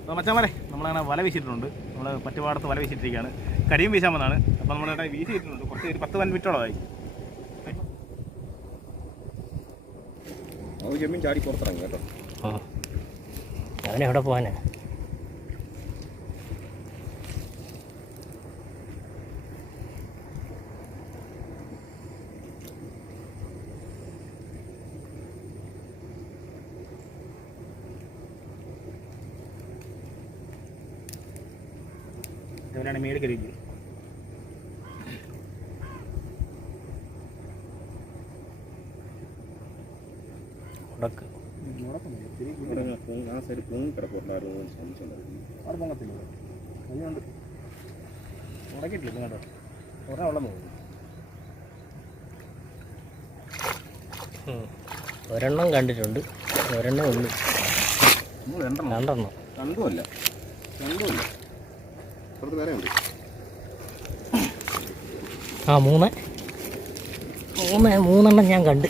അപ്പോൾ മച്ചാമാരെ നമ്മളങ്ങനെ വല വീശിയിട്ടുണ്ട്. നമ്മൾ പറ്റുപാടത്ത് വല വീശിയിട്ടിരിക്കുകയാണ്. കരിയും വീശാൻ വന്നതാണ്. അപ്പോൾ നമ്മളിവിടെ വീശിയിട്ടുണ്ട്. കുറച്ച് ഒരു പത്ത് വൻ ആയി. അത് ചാടി പുറത്തിറങ്ങി കേട്ടോ. അവനെവിടെ പോകാനാ മേളിൽ കരിയും ഉടക്ക്. ആ സൈഡ് പൊങ്ങി കിടപ്പുണ്ടായിരുന്നു എന്ന് സംശയമുണ്ടായിരുന്നു അവിടെ പൊങ്ങത്തില്ല. അതുകൊണ്ട് ഉടക്കിയിട്ടില്ല ഇത് കേട്ടോ ഉടനെ വെള്ളം പോകും. ഉം. ഒരെണ്ണം കണ്ടിട്ടുണ്ട്. ഒരെണ്ണം ഉണ്ട്. രണ്ടെണ്ണം. രണ്ടെണ്ണം. രണ്ടുമല്ല. രണ്ടുമല്ല. ആ മൂന്ന്. മൂന്ന് മൂന്നെണ്ണം ഞാൻ കണ്ട്.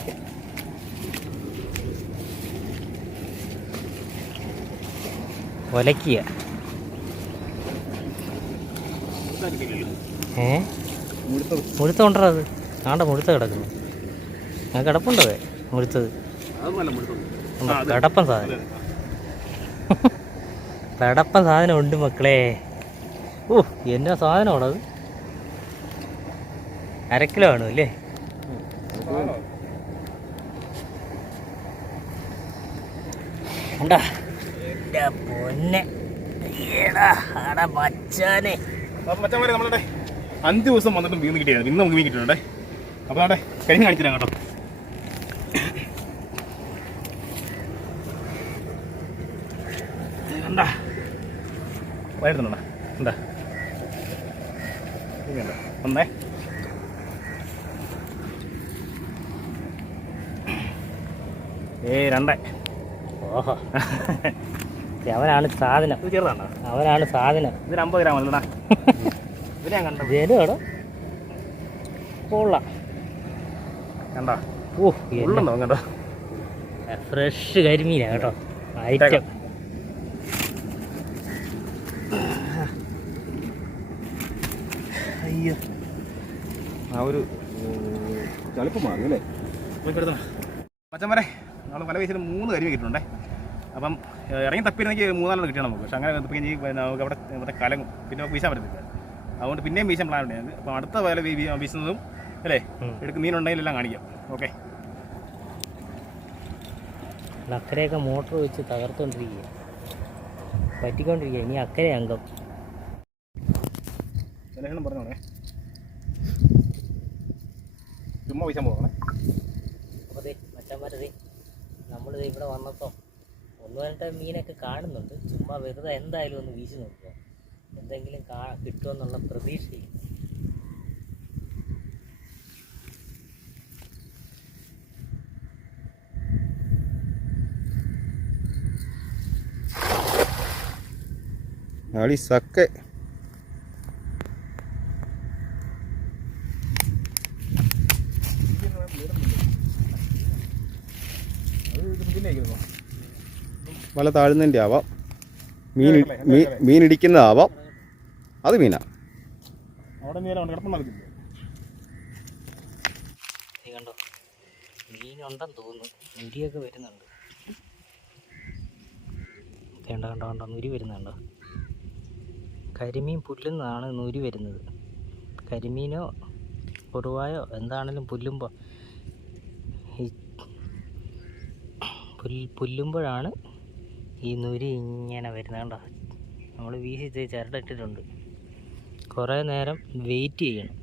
ഒലക്കുക ഏ? മുഴുത്തത് മുഴുത്ത കൊണ്ടത് അത്. ആണ്ട മുഴുത്ത കിടക്കുന്നു. ആ കിടപ്പുണ്ടത് മുഴുത്തത് അത്? മുഴുത്തുണ്ട് ഉണ്ടോ? സാധനം. കിടപ്പം സാധനം ഉണ്ട് മക്കളെ. ഓ എന്നാ സാധനമാണോ അത്? അര കിലോ ആണ് അല്ലേ? ഉണ്ടാ? എന്റെ പൊന്നെ. ഏടാ മച്ചാനെ. അപ്പം മച്ചന്മാരെ നമ്മളുടെ അഞ്ച് ദിവസം വന്നിട്ട് മീൻ കിട്ടിയാണ് ഇന്ന് നമുക്ക് മീൻ കിട്ടിയിട്ടുണ്ടേ അപ്പോൾ അവിടെ കഴിഞ്ഞ് കാണിച്ചു തരാം കേട്ടോ. കണ്ടാ? എന്താ? ഒന്നേ ഏ രണ്ടേ. ഓഹോ. അവനാണ് സാധനം. ഇത് ചെറുതാണോ? അവനാണ് സാധനം. ഇതിന് അമ്പത് ഗ്രാം അല്ലടാ. ഇതിനെ ഞാൻ കണ്ടത് ജലമാണോ കൊള്ളാം. കണ്ടോ? ഓ ഉള്ളുണ്ടോ കണ്ടോ ഫ്രഷ് കരിമീനാ കേട്ടോ. ഐറ്റം. അയ്യോ. ആ ഒരു ചളിപ്പം മാറി അല്ലേ? മച്ചന്മാരെ നമ്മൾ പല വയസ്സിൽ മൂന്ന് കരി കിട്ടുന്നുണ്ടേ അപ്പം ഇറങ്ങി തപ്പിയിരുന്നെങ്കിൽ മൂന്നാലെണ്ണം കിട്ടിയാണ് നമുക്ക്. പക്ഷെ അങ്ങനെ തപ്പിക്കാൻ കഴിഞ്ഞ് പിന്നെ നമുക്ക് അവിടെ ഇവിടെ കലങ്ങും. പിന്നെ നമുക്ക് വീശാൻ പറ്റത്തില്ല. അതുകൊണ്ട് പിന്നെയും വീശാൻ പ്ലാൻ ഉണ്ട്. അപ്പോൾ അപ്പം അടുത്ത വല വീശുന്നതും അല്ലേ? എടുക്ക് എടുക്കും മീനുണ്ടെങ്കിൽ എല്ലാം കാണിക്കാം. ഓക്കെ. അക്കരെയൊക്കെ മോട്ടർ വെച്ച് തകർത്തുകൊണ്ടിരിക്കുക പറ്റിക്കൊണ്ടിരിക്കുക ഇനി അക്കരെ അംഗം. ചിലക്ഷണം പറഞ്ഞോണേ. ചുമ്മാ പൈസ പോകണേ അപ്പോൾ ദേ മച്ചന്മാരതേ നമ്മളിത് ഇവിടെ വന്നപ്പോൾ ഒന്ന് പറഞ്ഞിട്ട് മീനൊക്കെ കാണുന്നുണ്ട്. ചുമ്മാ വെറുതെ എന്തായാലും ഒന്ന് വീശി നോക്കുക. എന്തെങ്കിലും കാ കിട്ടുമെന്നുള്ള പ്രതീക്ഷയിൽ സക്കെ. വല താഴുന്നതിന്റെ ആവാം മീൻ മീൻ മീൻ ഇടിക്കുന്നതാവാം. അത് മീനാ. കണ്ടോ? മീനുണ്ടെന്ന് തോന്നുന്നു. നുരിയൊക്കെ വരുന്നുണ്ട്. കണ്ടോ കണ്ടോ കണ്ടോ നുരി വരുന്നുണ്ടോ. കരിമീൻ പുല്ലുന്നതാണ് നുരി വരുന്നത്. കരിമീനോ കൊടുവായോ എന്താണെങ്കിലും പുല്ലുമ്പോൾ പുല്ലുമ്പോഴാണ് ഈ നുരി ഇങ്ങനെ വരുന്നത് കണ്ടോ? നമ്മൾ വീശി ദേ ചിരടിട്ടിട്ടുണ്ട് കുറേ നേരം വെയിറ്റ് ചെയ്യണം.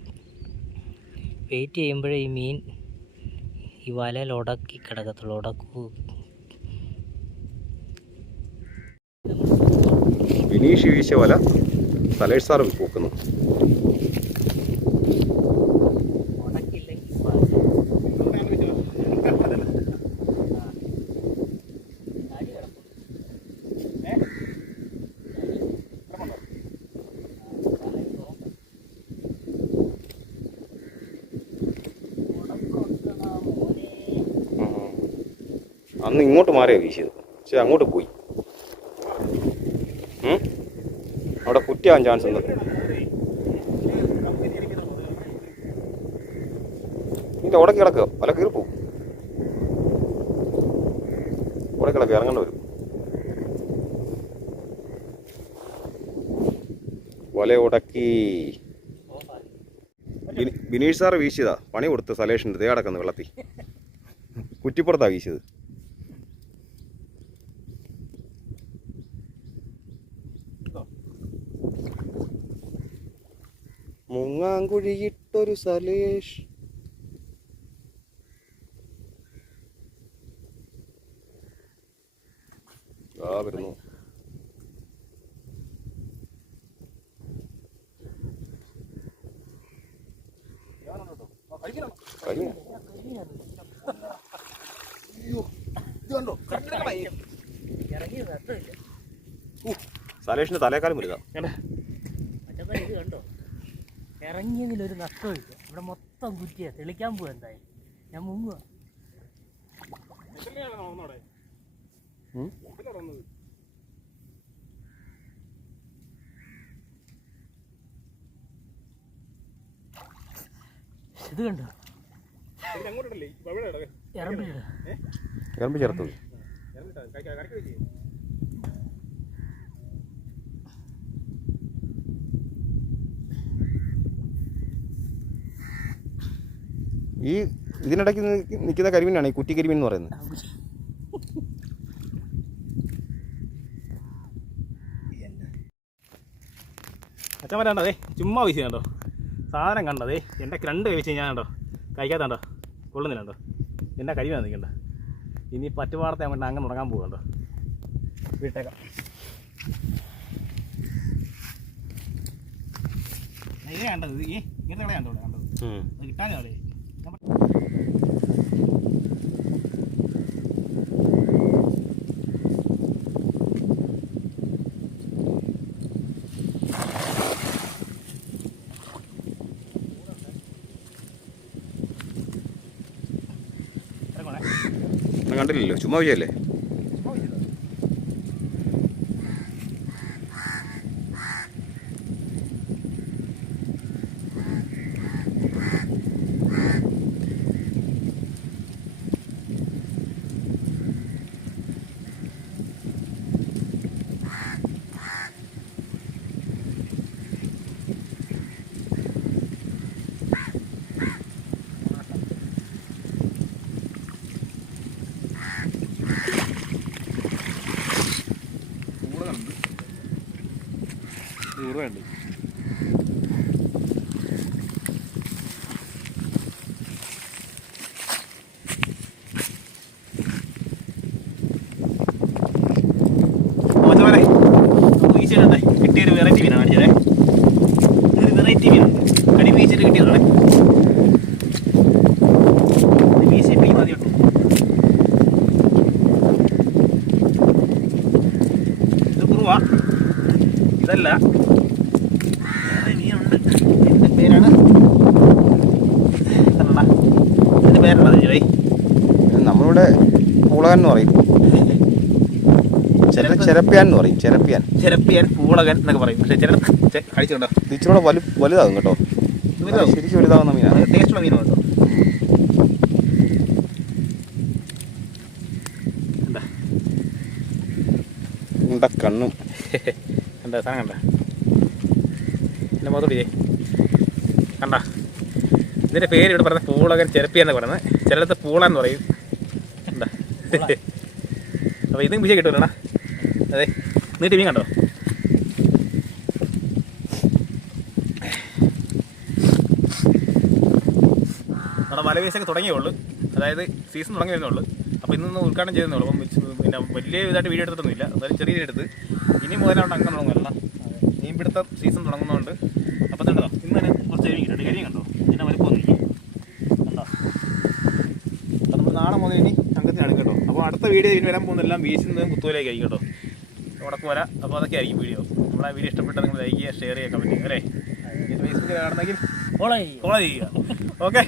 വെയിറ്റ് ചെയ്യുമ്പോഴേ ഈ മീൻ ഈ വലയിൽ ഉടക്കി കിടക്കത്തുള്ളൂ. ഉടക്കൂ വിനീഷ് വീശ വല സലേഷ് സാറ് പൂക്കുന്നു. അന്ന് ഇങ്ങോട്ട് മാറിയാ വീശിയത് പക്ഷെ അങ്ങോട്ട് പോയി? അവിടെ കുറ്റിയാവാൻ ചാൻസ് ഉണ്ട്. ഇതിന്റെ ഉടക്കി കിടക്കുക പല കീറിപ്പോ ഉടക്കി കിടക്കുക ഇറങ്ങേണ്ടി വരും. വല ഉടക്കി. ബിനി- ബിനീഷ് സാറ് വീശിയതാ? പണി കൊടുത്ത് സലേഷന്റെ ദേ കിടക്കുന്നു വെള്ളത്തിൽ. കുറ്റിപ്പുറത്താ വീശിയത്. മുങ്ങാങ്കുഴിയിട്ടൊരു സലേഷ്. ആ വരുന്നു. സലേഷിന്റെ തലേക്കാലം വലുതാ. ഇറങ്ങിയതിലൊരു നഷ്ടമില്ല ഇവിടെ മൊത്തം കുറ്റിയാ. തെളിക്കാൻ പോവാ എന്തായാലും. ഞാൻ മുങ്ങുക? ഇത് കണ്ടോ? ഇറമ്പി ചേർത്തു? ഈ ഇതിനിടയ്ക്ക് നിൽക്കുന്ന- കരിമീനാണ് ഈ കുറ്റി കരിമീൻ എന്ന് പറയുന്നത്. അച്ഛൻ വരാണ്ടതേ ചുമ്മാ വീശി കണ്ടോ സാധനം കണ്ടതേ എന്റെ രണ്ട് കൈ വെച്ച് ഞാൻ കണ്ടോ? കഴിക്കാത്തണ്ടോ കൊള്ളുന്നില്ലണ്ടോ എന്റെ കരിവാണ് നിൽക്കണ്ട. ഇനി പറ്റുപാടത്തെ അങ്ങോട്ട് അങ്ങനെ തുടങ്ങാൻ പോകുന്നുണ്ടോ വീട്ടേക്കാം. കണ്ടത് ഈ ഇങ്ങനത്തെ കളയാണ്ടോ കണ്ടോ കണ്ടത്? കിട്ടാൻ കണ്ടില്ലല്ലോ ചുമ്മാ വിജയല്ലേ പൂളകൻ എന്ന് പറയും. ചില ചിരപ്പിയാൻ എന്ന് പറയും ചിരപ്പിയാൻ. ചിരപ്പിയൻ പൂളകൻ എന്നൊക്കെ പറയും. പക്ഷേ ചില കഴിച്ചുണ്ടോ ഇച്ചിരൂടെ ഇച്ചിരി വലു വലുതാകും കേട്ടോ. ശരിക്കും വലുതാകുന്ന മീനാണ് ടേസ്റ്റുള്ള മീനാണ് കേട്ടോ. ഉണ്ട കണ്ണും? എന്താ സാധനം കണ്ട? എന്റെ മുഖത്തോട്ട് കണ്ട? ഇതിന്റെ പേര് ഇവിടെ പറയുന്നത് പൂളകൻ ചെരപ്പിയെന്ന് പറയുന്നത്. ചിലടത്ത് പൂള എന്ന് പറയും. അപ്പോൾ ഇതും വിജയം കിട്ടുമല്ലടാ അതെ. നീട്ടി മീൻ കണ്ടോ? നമ്മുടെ വലവേശൊക്കെ തുടങ്ങിയേ ഉള്ളൂ. അതായത് സീസൺ തുടങ്ങി വരുന്നേ ഉള്ളൂ. അപ്പോൾ ഇന്നൊന്നും ഉദ്ഘാടനം ചെയ്തേ അപ്പം പിന്നെ വലിയ ഇതായിട്ട് വീഡിയോ എടുത്തിട്ടൊന്നുമില്ല. അതായത് ചെറിയ എടുത്ത്. ഇനി മുതലാണ്ട് അങ്ങനെ തുടങ്ങുമല്ല മീൻപിടുത്തം സീസൺ തുടങ്ങുന്നതുകൊണ്ട്. അപ്പൊ കണ്ടോ ഇന്ന് തന്നെ കുറച്ച് കരിയും കിട്ടുന്നുണ്ട് കരിയും കണ്ടോ ഇതിന്റെ വലിപ്പമൊന്നും ഇല്ല കണ്ടോ? നമ്മൾ നാളെ മുതൽ ഇനി അടുത്ത വീഡിയോ ഇനി വരാൻ പോകുന്ന പോകുന്നതെല്ലാം വീശുന്നതും കുത്തുവിലേക്ക് ആയിരിക്കും കേട്ടോ. വരാം. അപ്പോൾ അതൊക്കെ ആയിരിക്കും വീഡിയോ. നമ്മളെ വീഡിയോ ഇഷ്ടപ്പെട്ട നിങ്ങൾ ലൈക്ക് ചെയ്യുക ഷെയർ ചെയ്യുക കമന്റ് ചെയ്യുക അല്ലേ? ഫേസ്ബുക്കിൽ കാണുന്നെങ്കിൽ ഓളെ ഫോളോ ചെയ്യുക. ഓക്കെ